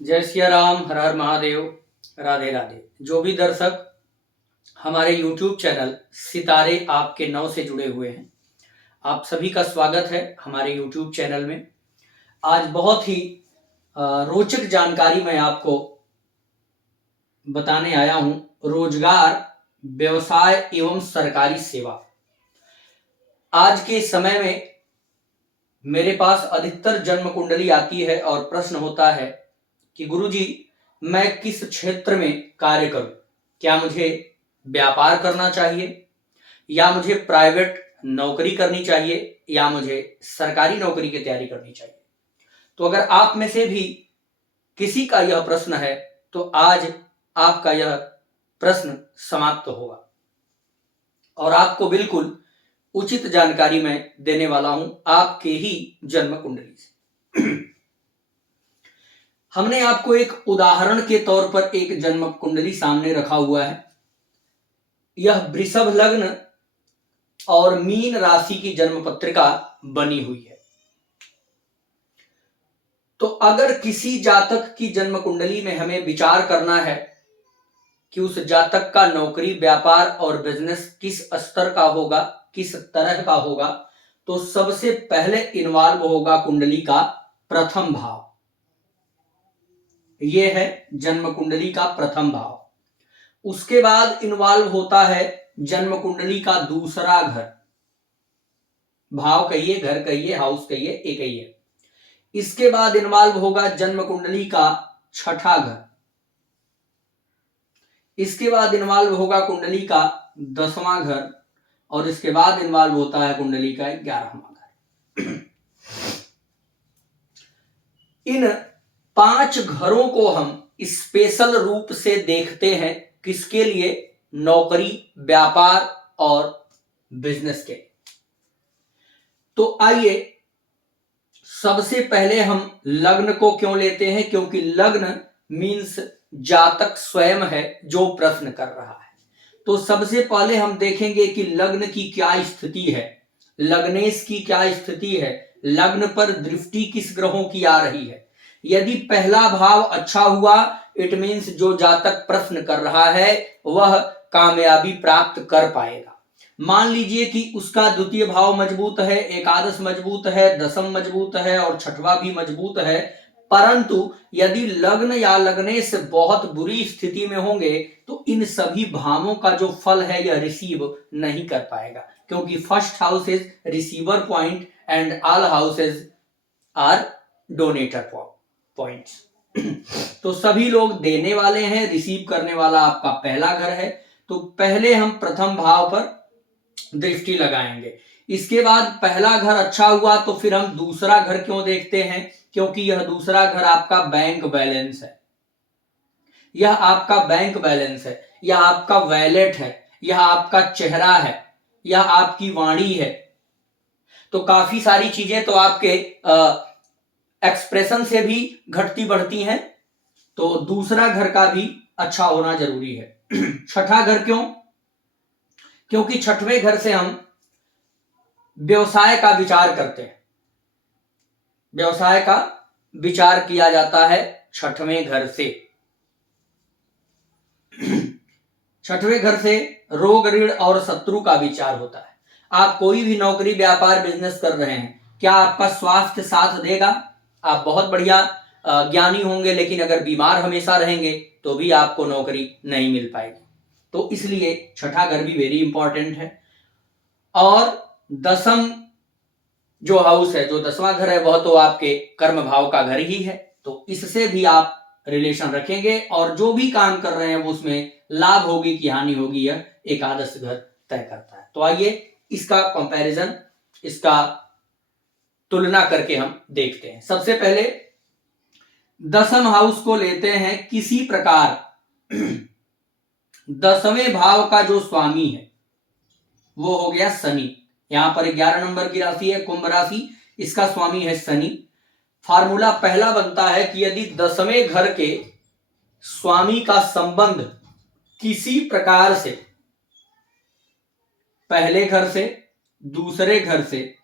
जय सिया राम, हर हर महादेव, राधे राधे। जो भी दर्शक हमारे YouTube चैनल सितारे आपके नौ से जुड़े हुए हैं, आप सभी का स्वागत है हमारे YouTube चैनल में। आज बहुत ही रोचक जानकारी मैं आपको बताने आया हूं। रोजगार, व्यवसाय एवं सरकारी सेवा। आज के समय में मेरे पास अधिकतर जन्म कुंडली आती है और प्रश्न होता है कि गुरुजी, मैं किस क्षेत्र में कार्य करूं? क्या मुझे व्यापार करना चाहिए, या मुझे प्राइवेट नौकरी करनी चाहिए, या मुझे सरकारी नौकरी की तैयारी करनी चाहिए? तो अगर आप में से भी किसी का यह प्रश्न है तो आज आपका यह प्रश्न समाप्त होगा और आपको बिल्कुल उचित जानकारी मैं देने वाला हूं आपके ही जन्म कुंडली से। हमने आपको एक उदाहरण के तौर पर एक जन्म कुंडली सामने रखा हुआ है। यह वृषभ लग्न और मीन राशि की जन्म पत्रिका बनी हुई है। तो अगर किसी जातक की जन्म कुंडली में हमें विचार करना है कि उस जातक का नौकरी, व्यापार और बिजनेस किस स्तर का होगा, किस तरह का होगा, तो सबसे पहले इन्वॉल्व होगा कुंडली का प्रथम भाव। यह है जन्म कुंडली का प्रथम भाव। उसके बाद इन्वॉल्व होता है जन्म कुंडली का दूसरा घर। भाव कहिए, घर कहिए, हाउस कहिए, एक ही है। इसके बाद इन्वॉल्व होगा जन्म कुंडली का छठा घर। इसके बाद इन्वॉल्व होगा कुंडली का 10वां घर और इसके बाद इन्वॉल्व होता है कुंडली का 11वां घर। इन 5 घरों को हम स्पेशल रूप से देखते हैं। किसके लिए? नौकरी, व्यापार और बिजनेस के। तो आइए सबसे पहले हम लग्न को क्यों लेते हैं, क्योंकि लग्न मीन्स जातक स्वयं है जो प्रश्न कर रहा है। तो सबसे पहले हम देखेंगे कि लग्न की क्या स्थिति है, लग्नेश की क्या स्थिति है, लग्न पर दृष्टि किस ग्रहों की आ रही है। यदि पहला भाव अच्छा हुआ, इट मीन्स जो जातक प्रश्न कर रहा है वह कामयाबी प्राप्त कर पाएगा। मान लीजिए कि उसका द्वितीय भाव मजबूत है, एकादश मजबूत है, दशम मजबूत है और छठवां भी मजबूत है, परंतु यदि लग्न या लग्नेश बहुत बुरी स्थिति में होंगे तो इन सभी भावों का जो फल है यह रिसीव नहीं कर पाएगा, क्योंकि first house is receiver point and all houses are donator points. तो सभी लोग देने वाले हैं, रिसीव करने वाला आपका पहला घर है। तो पहले हम प्रथम भाव पर दृष्टि लगाएंगे। इसके बाद पहला घर अच्छा हुआ तो फिर हम दूसरा घर क्यों देखते हैं, क्योंकि यह दूसरा घर आपका बैंक बैलेंस है, यह आपका बैंक बैलेंस है, यह आपका वैलेट है, यह आपका चेहरा है, यह आपकी वाणी है। तो काफी सारी चीजें तो आपके एक्सप्रेशन से भी घटती बढ़ती हैं, तो दूसरा घर का भी अच्छा होना जरूरी है। छठा घर क्यों? क्योंकि छठवें घर से हम व्यवसाय का विचार करते हैं। व्यवसाय का विचार किया जाता है छठवें घर से। छठवें घर से रोग, ऋण और शत्रु का विचार होता है। आप कोई भी नौकरी, व्यापार, बिजनेस कर रहे हैं, क्या आपका स्वास्थ्य साथ देगा? आप बहुत बढ़िया ज्ञानी होंगे, लेकिन अगर बीमार हमेशा रहेंगे तो भी आपको नौकरी नहीं मिल पाएगी। तो इसलिए छठा घर भी वेरी इंपॉर्टेंट है। और दसम जो हाउस है, जो 10वां घर है, वह तो आपके कर्म भाव का घर ही है, तो इससे भी आप रिलेशन रखेंगे और जो भी काम कर रहे हैं वो उसमें लाभ होगी कि हानि होगी, यह एकादश घर तय करता है। तो आइए इसका कंपैरिजन, इसका तुलना करके हम देखते हैं। सबसे पहले दसम हाउस को लेते हैं। किसी प्रकार 10वें भाव का जो स्वामी है वो हो गया शनि। यहां पर 11 नंबर की राशि है कुंभ राशि, इसका स्वामी है शनि। फार्मूला पहला बनता है कि यदि 10वें घर के स्वामी का संबंध किसी प्रकार से पहले घर से, दूसरे घर से,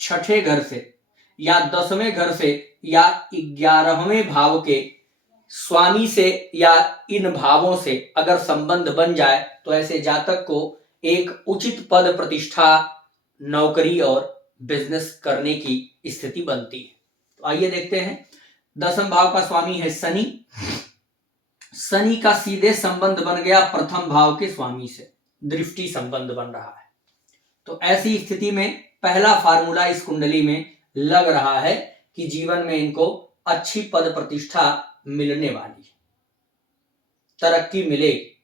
छठे घर से या 10वें घर से या 11वें भाव के स्वामी से या इन भावों से अगर संबंध बन जाए तो ऐसे जातक को एक उचित पद प्रतिष्ठा, नौकरी और बिजनेस करने की स्थिति बनती है। तो आइए देखते हैं। 10वें भाव का स्वामी है शनि। शनि का सीधे संबंध बन गया प्रथम भाव के स्वामी से, दृष्टि संबंध बन रहा है। तो ऐसी स्थिति में पहला फार्मूला इस कुंडली में लग रहा है कि जीवन में इनको अच्छी पद प्रतिष्ठा मिलने वाली है, तरक्की मिलेगी,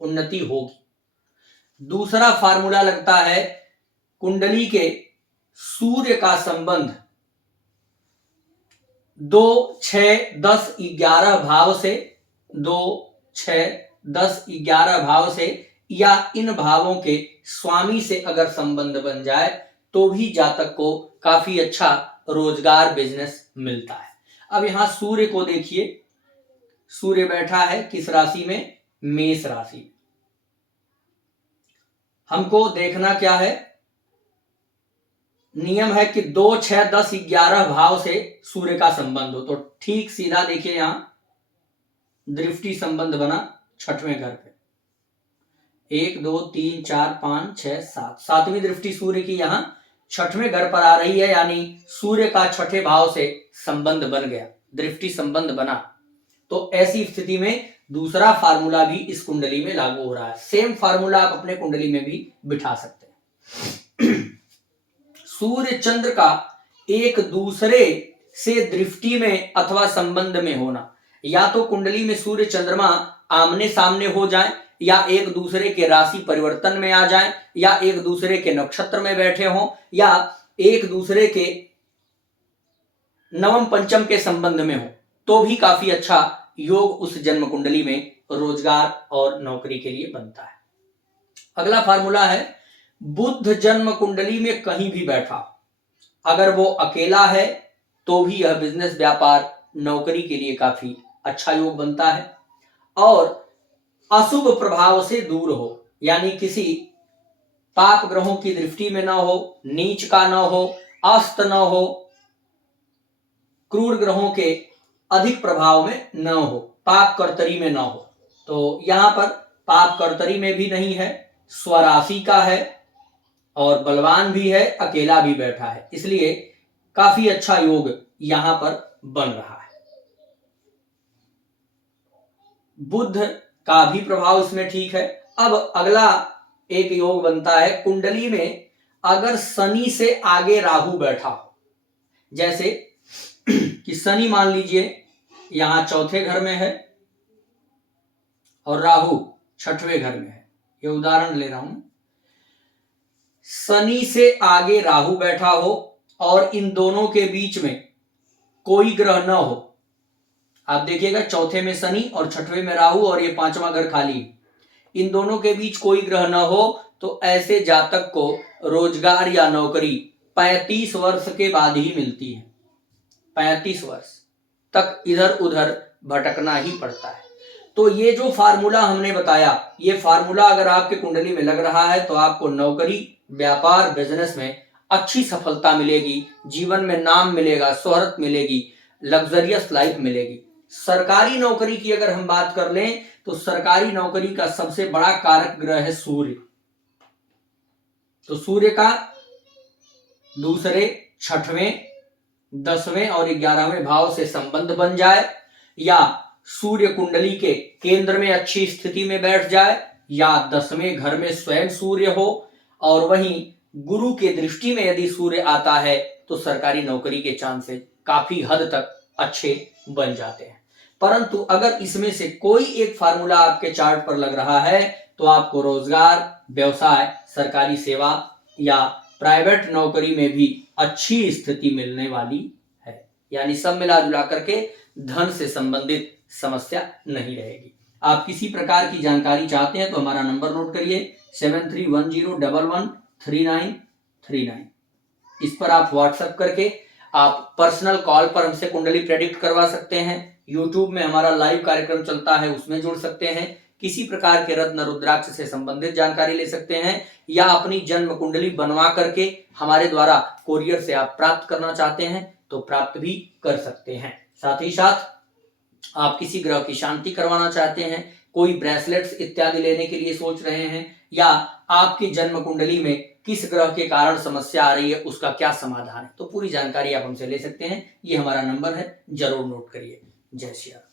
उन्नति होगी। दूसरा फार्मूला लगता है कुंडली के सूर्य का संबंध 2, 6, 10, 11 भाव से, 2, 6, 10, 11 भाव से या इन भावों के स्वामी से अगर संबंध बन जाए तो भी जातक को काफी अच्छा रोजगार, बिजनेस मिलता है। अब यहां सूर्य को देखिए, सूर्य बैठा है किस राशि में? मेष राशि में। हमको देखना क्या है? नियम है कि 2, 6, 10, 11 भाव से सूर्य का संबंध हो। तो ठीक सीधा देखिए, यहां दृष्टि संबंध बना 6वें घर पे, 1, 2, 3, 4, 5, 6, 7, 7वीं दृष्टि सूर्य की यहां 6वें घर पर आ रही है, यानी सूर्य का 6ठे भाव से संबंध बन गया, दृष्टि संबंध बना। तो ऐसी स्थिति में दूसरा फार्मूला भी इस कुंडली में लागू हो रहा है। सेम फार्मूला आप अपने कुंडली में भी बिठा सकते हैं। सूर्य चंद्र का एक दूसरे से दृष्टि में अथवा संबंध में होना, या तो कुंडली में सूर्य चंद्रमा आमने सामने हो जाए, या एक दूसरे के राशि परिवर्तन में आ जाए, या एक दूसरे के नक्षत्र में बैठे हों, या एक दूसरे के नवम पंचम के संबंध में हो, तो भी काफी अच्छा योग उस जन्म कुंडली में रोजगार और नौकरी के लिए बनता है। अगला फार्मूला है बुध जन्म कुंडली में कहीं भी बैठा, अगर वो अकेला है तो भी यह बिजनेस, व्यापार, नौकरी के लिए काफी अच्छा योग बनता है। और अशुभ प्रभाव से दूर हो, यानी किसी पाप ग्रहों की दृष्टि में ना हो, नीच का ना हो, अस्त ना हो, क्रूर ग्रहों के अधिक प्रभाव में न हो, पाप कर्तरी में न हो। तो यहां पर पाप कर्तरी में भी नहीं है, स्वराशि का है और बलवान भी है, अकेला भी बैठा है, इसलिए काफी अच्छा योग यहां पर बन रहा है। बुध का भी प्रभाव इसमें ठीक है। अब अगला एक योग बनता है कुंडली में अगर शनि से आगे राहु बैठा हो, जैसे कि शनि मान लीजिए यहां 4थे घर में है और राहु 6वें घर में है, ये उदाहरण ले रहा हूं। शनि से आगे राहु बैठा हो और इन दोनों के बीच में कोई ग्रह न हो, आप देखिएगा 4थे में शनि और 6वें में राहु और ये 5वां घर खाली, इन दोनों के बीच कोई ग्रह न हो, तो ऐसे जातक को रोजगार या नौकरी 35 वर्ष के बाद ही मिलती है। 35 वर्ष तक इधर उधर भटकना ही पड़ता है। तो ये जो फार्मूला हमने बताया, ये फार्मूला अगर आपके कुंडली में लग रहा है तो आपको नौकरी, व्यापार, बिजनेस में अच्छी सफलता मिलेगी, जीवन में नाम मिलेगा, शोहरत मिलेगी, लग्जरियस लाइफ मिलेगी। सरकारी नौकरी की अगर हम बात कर लें तो सरकारी नौकरी का सबसे बड़ा कारक ग्रह है सूर्य। तो सूर्य का दूसरे, 6वें, 10वें और 11वें भाव से संबंध बन जाए, या सूर्य कुंडली के केंद्र में अच्छी स्थिति में बैठ जाए, या 10वें घर में स्वयं सूर्य हो, और वहीं गुरु के दृष्टि में यदि सूर्य आता है तो सरकारी नौकरी के चांसेस काफी हद तक अच्छे बन जाते हैं। परंतु अगर इसमें से कोई एक फार्मूला आपके चार्ट पर लग रहा है तो आपको रोजगार, व्यवसाय, सरकारी सेवा या प्राइवेट नौकरी में भी अच्छी स्थिति मिलने वाली है, यानी सब मिला जुला करके धन से संबंधित समस्या नहीं रहेगी। आप किसी प्रकार की जानकारी चाहते हैं तो हमारा नंबर नोट करिए 7310113939। इस पर आप व्हाट्सएप करके आप पर्सनल कॉल पर हमसे कुंडली प्रेडिक्ट करवा सकते हैं। यूट्यूब में हमारा लाइव कार्यक्रम चलता है, उसमें जुड़ सकते हैं। किसी प्रकार के रत्न रुद्राक्ष से संबंधित जानकारी ले सकते हैं, या अपनी जन्म कुंडली बनवा करके हमारे द्वारा कोरियर से आप प्राप्त करना चाहते हैं तो प्राप्त भी कर सकते हैं। साथ ही साथ आप किसी ग्रह की शांति करवाना चाहते हैं, कोई ब्रेसलेट्स इत्यादि लेने के लिए सोच रहे हैं, या आपकी जन्म कुंडली में किस ग्रह के कारण समस्या आ रही है, उसका क्या समाधान है, तो पूरी जानकारी आप हमसे ले सकते हैं। ये हमारा नंबर है, जरूर नोट करिए। जय श्री राम।